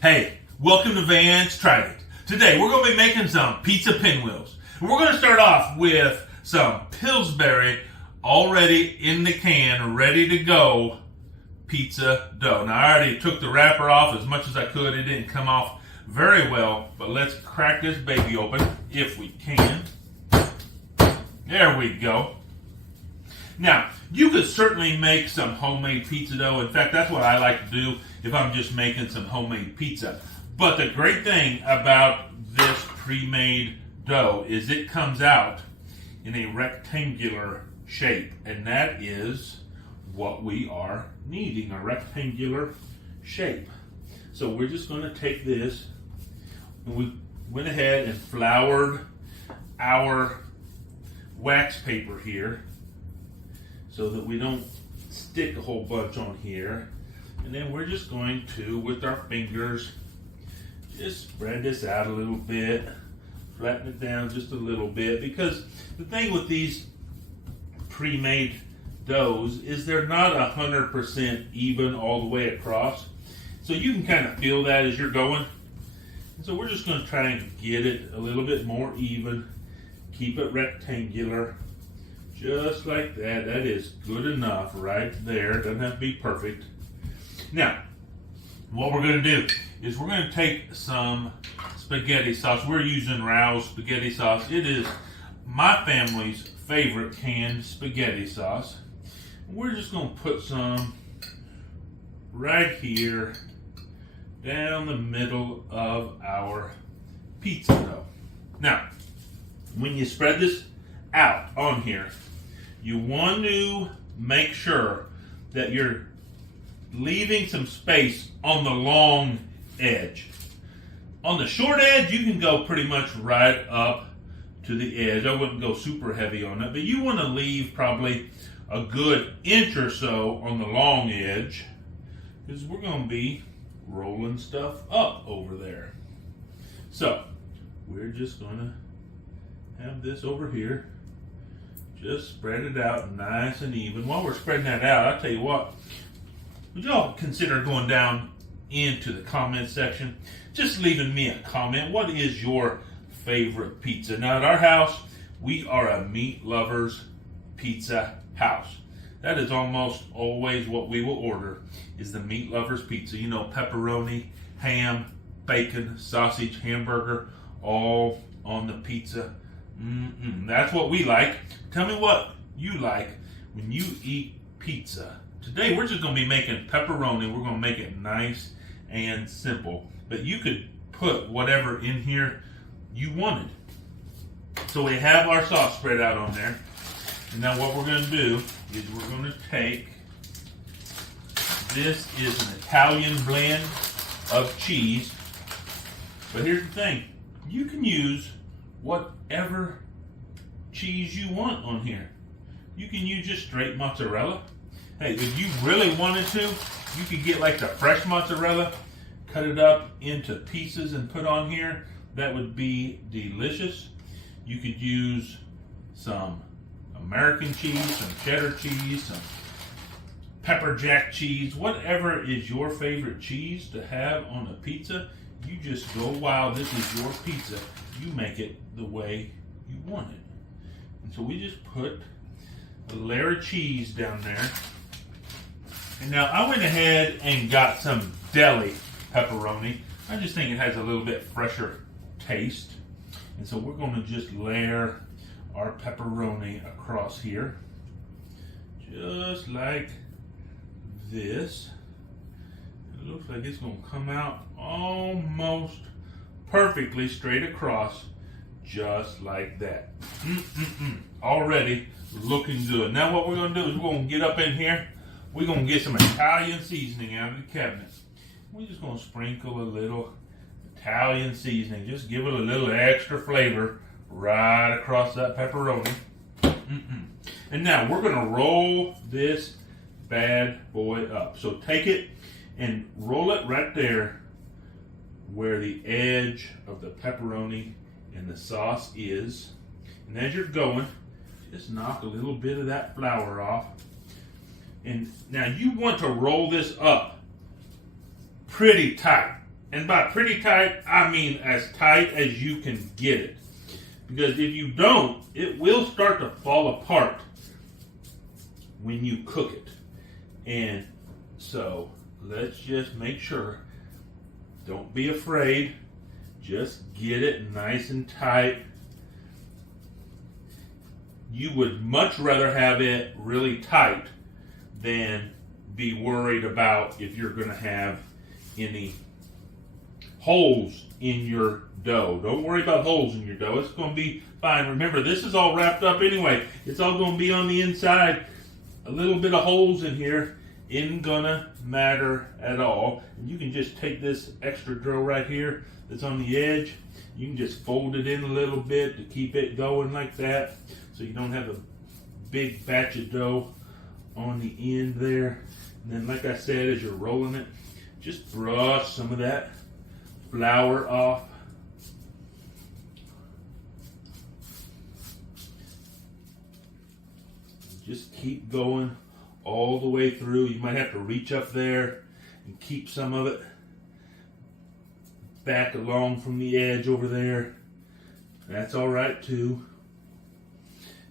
Hey, welcome to Vance Tried It. Today we're going to be making some pizza pinwheels. And we're going to start off with some Pillsbury already in the can, ready to go pizza dough. Now I already took the wrapper off as much as I could. It didn't come off very well, but let's crack this baby open if we can. There we go. Now, you could certainly make some homemade pizza dough. In fact, that's what I like to do if I'm just making some homemade pizza. But the great thing about this pre-made dough is it comes out in a rectangular shape. And that is what we are needing, a rectangular shape. So we're just going to take this, and we went ahead and floured our wax paper here, so that we don't stick a whole bunch on here. And then we're just going to, with our fingers, just spread this out a little bit, flatten it down just a little bit, because the thing with these pre-made doughs is they're not 100% even all the way across. So you can kind of feel that as you're going. And so we're just going to try and get it a little bit more even, keep it rectangular. Just like that. That is good enough right there. Doesn't have to be perfect. Now, what we're going to do is we're going to take some spaghetti sauce. We're using Rao's spaghetti sauce. It is my family's favorite canned spaghetti sauce. We're just going to put some right here down the middle of our pizza dough. Now, when you spread this out on here, you want to make sure that you're leaving some space on the long edge. On the short edge, you can go pretty much right up to the edge. I wouldn't go super heavy on it, but you want to leave probably a good inch or so on the long edge, because we're going to be rolling stuff up over there. So, we're just going to have this over here. Just spread it out nice and even. While we're spreading that out, I'll tell you what, would y'all consider going down into the comment section, just leaving me a comment. What is your favorite pizza? Now at our house, we are a meat lovers pizza house. That is almost always what we will order, is the meat lovers pizza. You know, pepperoni, ham, bacon, sausage, hamburger, all on the pizza. That's what we like. Tell me what you like when you eat pizza. Today we're just going to be making pepperoni. We're going to make it nice and simple. But you could put whatever in here you wanted. So we have our sauce spread out on there. And now what we're going to do is we're going to take, this is an Italian blend of cheese. But here's the thing. You can use whatever cheese you want on here. You can use just straight mozzarella. Hey, if you really wanted to, you could get like the fresh mozzarella, cut it up into pieces and put on here. That would be delicious. You could use some American cheese, some cheddar cheese, some pepper jack cheese, whatever is your favorite cheese to have on a pizza. You just go wild. This is your pizza. You make it the way you want it. And so we just put a layer of cheese down there. And now I went ahead and got some deli pepperoni. I just think it has a little bit fresher taste. And so we're going to just layer our pepperoni across here. Just like this. It looks like it's going to come out almost perfectly straight across, just like that. Already looking good. Now what we're going to do is we're going to get up in here. We're going to get some Italian seasoning out of the cabinet. We're just going to sprinkle a little Italian seasoning. Just give it a little extra flavor right across that pepperoni. And now we're going to roll this bad boy up. So take it and roll it right there where the edge of the pepperoni and the sauce is. And as you're going, just knock a little bit of that flour off. And now you want to roll this up pretty tight. And by pretty tight, I mean as tight as you can get it. Because if you don't, it will start to fall apart when you cook it. And so let's just make sure. Don't be afraid. Just get it nice and tight. You would much rather have it really tight than be worried about if you're going to have any holes in your dough. Don't worry about holes in your dough. It's going to be fine. Remember, this is all wrapped up anyway. It's all going to be on the inside. A little bit of holes in here isn't going to matter at all. And you can just take this extra dough right here that's on the edge. You can just fold it in a little bit to keep it going like that, so you don't have a big batch of dough on the end there. And then, like I said, as you're rolling it, just brush some of that flour off. Just keep going all the way through. You might have to reach up there and keep some of it back along from the edge over there. That's all right too.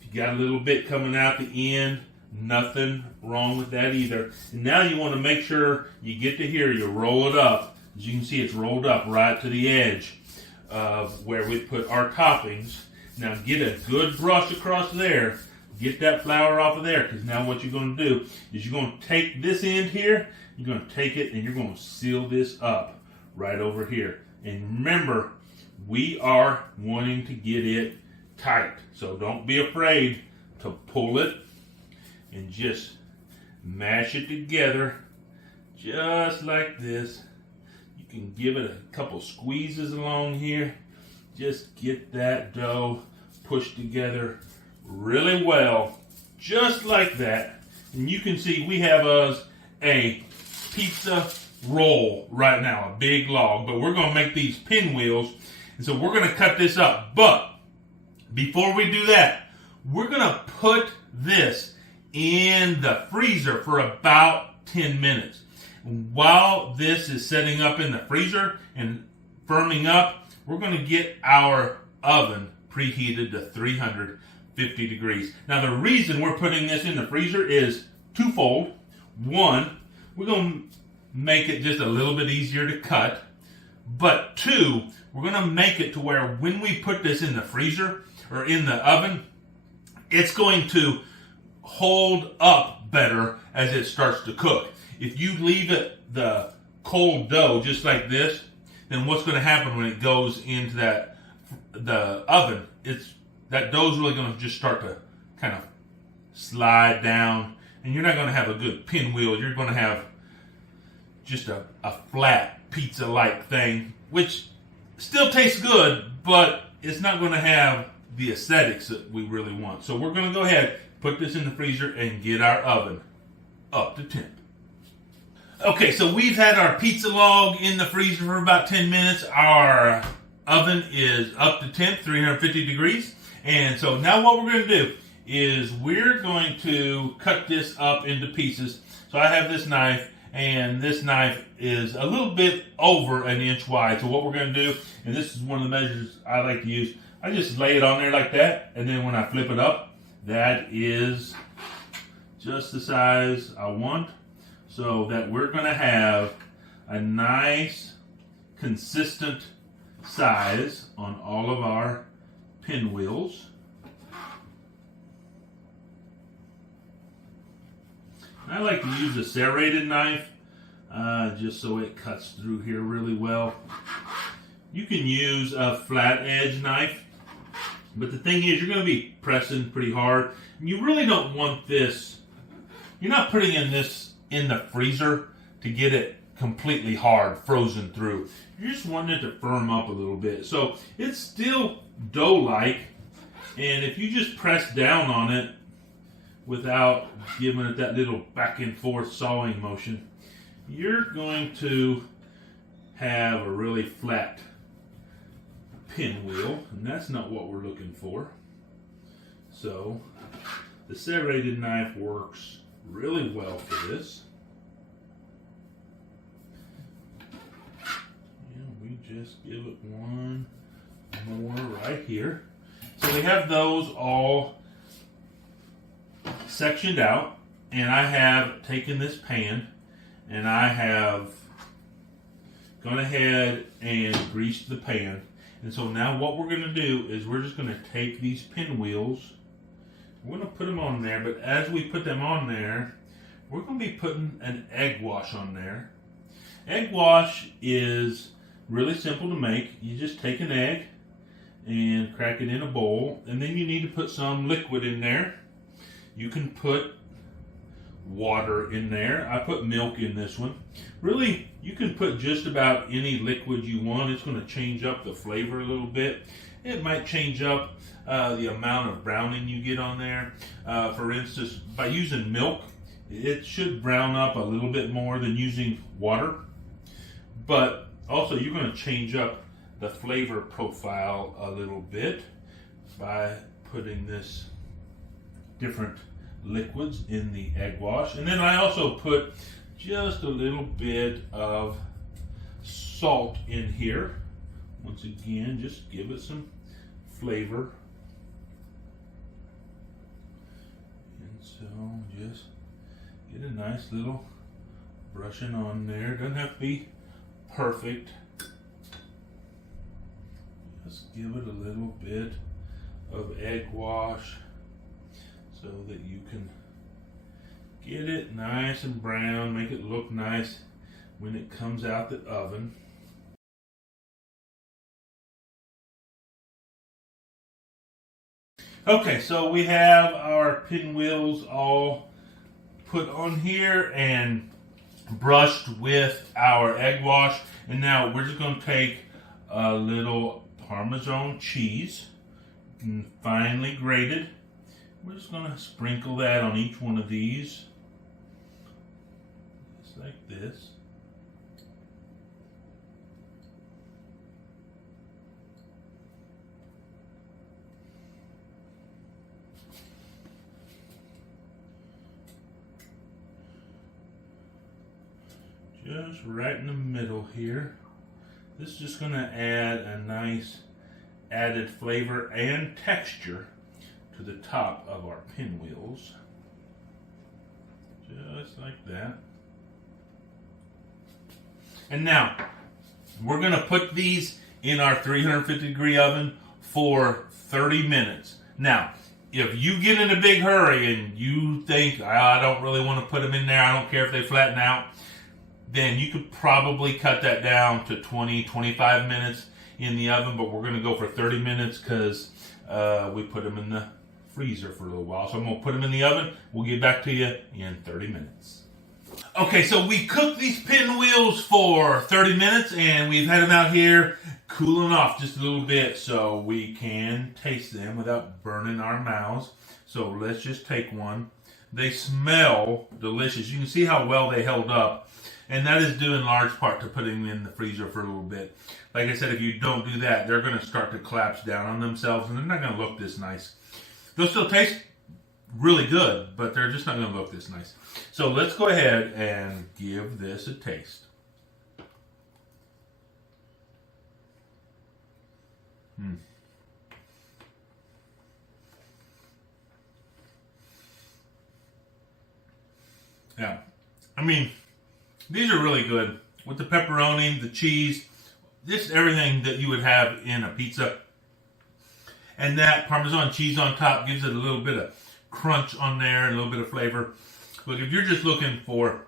If you got a little bit coming out the end, nothing wrong with that either. And now you want to make sure you get to here, you roll it up. As you can see, it's rolled up right to the edge of where we put our toppings. Now get a good brush across there. Get that flour off of there, because now what you're going to do is you're going to take this end here, you're going to take it and you're going to seal this up right over here. And remember, we are wanting to get it tight. So don't be afraid to pull it and just mash it together just like this. You can give it a couple squeezes along here. Just get that dough pushed together really well, just like that. And you can see we have us a pizza roll right now, a big log, but we're going to make these pinwheels, and so we're going to cut this up. But before we do that, we're going to put this in the freezer for about 10 minutes. While this is setting up in the freezer and firming up, we're going to get our oven preheated to 350 degrees. Now, the reason we're putting this in the freezer is twofold. One, we're going to make it just a little bit easier to cut. But two, we're going to make it to where when we put this in the freezer or in the oven, it's going to hold up better as it starts to cook. If you leave it the cold dough just like this, then what's going to happen when it goes into the oven? That dough's really going to just start to kind of slide down, and you're not going to have a good pinwheel. You're going to have just a flat pizza-like thing, which still tastes good, but it's not going to have the aesthetics that we really want. So we're going to go ahead, put this in the freezer, and get our oven up to temp. Okay, so we've had our pizza log in the freezer for about 10 minutes. Our oven is up to temp, 350 degrees. And so now what we're going to do is we're going to cut this up into pieces. So I have this knife, and this knife is a little bit over an inch wide. So what we're going to do, and this is one of the measures I like to use, I just lay it on there like that, and then when I flip it up, that is just the size I want, so that we're going to have a nice, consistent size on all of our pinwheels. I like to use a serrated knife just so it cuts through here really well. You can use a flat edge knife, but the thing is, you're going to be pressing pretty hard. And you really don't want this. You're not putting this in the freezer to get it completely hard, frozen through. You're just wanting it to firm up a little bit. So it's still dough-like, and if you just press down on it without giving it that little back and forth sawing motion, you're going to have a really flat pinwheel, and that's not what we're looking for. So the serrated knife works really well for this. Just give it one more right here. So we have those all sectioned out, and I have taken this pan and I have gone ahead and greased the pan. And so now what we're going to do is we're just going to take these pinwheels, we're going to put them on there, but as we put them on there, we're going to be putting an egg wash on there. Egg wash is really simple to make. You just take an egg and crack it in a bowl, and then you need to put some liquid in there. You can put water in there. I put milk in this one. Really, you can put just about any liquid you want. It's going to change up the flavor a little bit. It might change up the amount of browning you get on there. For instance, by using milk, it should brown up a little bit more than using water. But also, you're going to change up the flavor profile a little bit by putting this different liquids in the egg wash. And then I also put just a little bit of salt in here. Once again, just give it some flavor. And so just get a nice little brushing on there. Doesn't have to be perfect. Just give it a little bit of egg wash so that you can get it nice and brown, make it look nice when it comes out the oven. Okay, so we have our pinwheels all put on here and brushed with our egg wash. And now we're just going to take a little Parmesan cheese, finely grated. We're just going to sprinkle that on each one of these, just like this. Just right in the middle here. This is just going to add a nice added flavor and texture to the top of our pinwheels. Just like that. And now, we're going to put these in our 350 degree oven for 30 minutes. Now, if you get in a big hurry and you think, I don't really want to put them in there, I don't care if they flatten out, then you could probably cut that down to 20, 25 minutes in the oven, but we're going to go for 30 minutes because we put them in the freezer for a little while. So I'm going to put them in the oven. We'll get back to you in 30 minutes. Okay, so we cooked these pinwheels for 30 minutes, and we've had them out here cooling off just a little bit so we can taste them without burning our mouths. So let's just take one. They smell delicious. You can see how well they held up. And that is due in large part to putting them in the freezer for a little bit. Like I said, if you don't do that, they're going to start to collapse down on themselves, and they're not going to look this nice. They'll still taste really good, but they're just not going to look this nice. So let's go ahead and give this a taste. Yeah, I mean, these are really good with the pepperoni, the cheese, just everything that you would have in a pizza. And that Parmesan cheese on top gives it a little bit of crunch on there, and a little bit of flavor. Look, if you're just looking for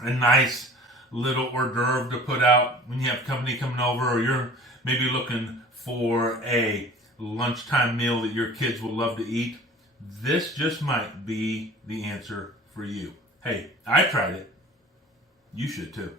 a nice little hors d'oeuvre to put out when you have company coming over, or you're maybe looking for a lunchtime meal that your kids will love to eat, this just might be the answer for you. Hey, I tried it. You should too.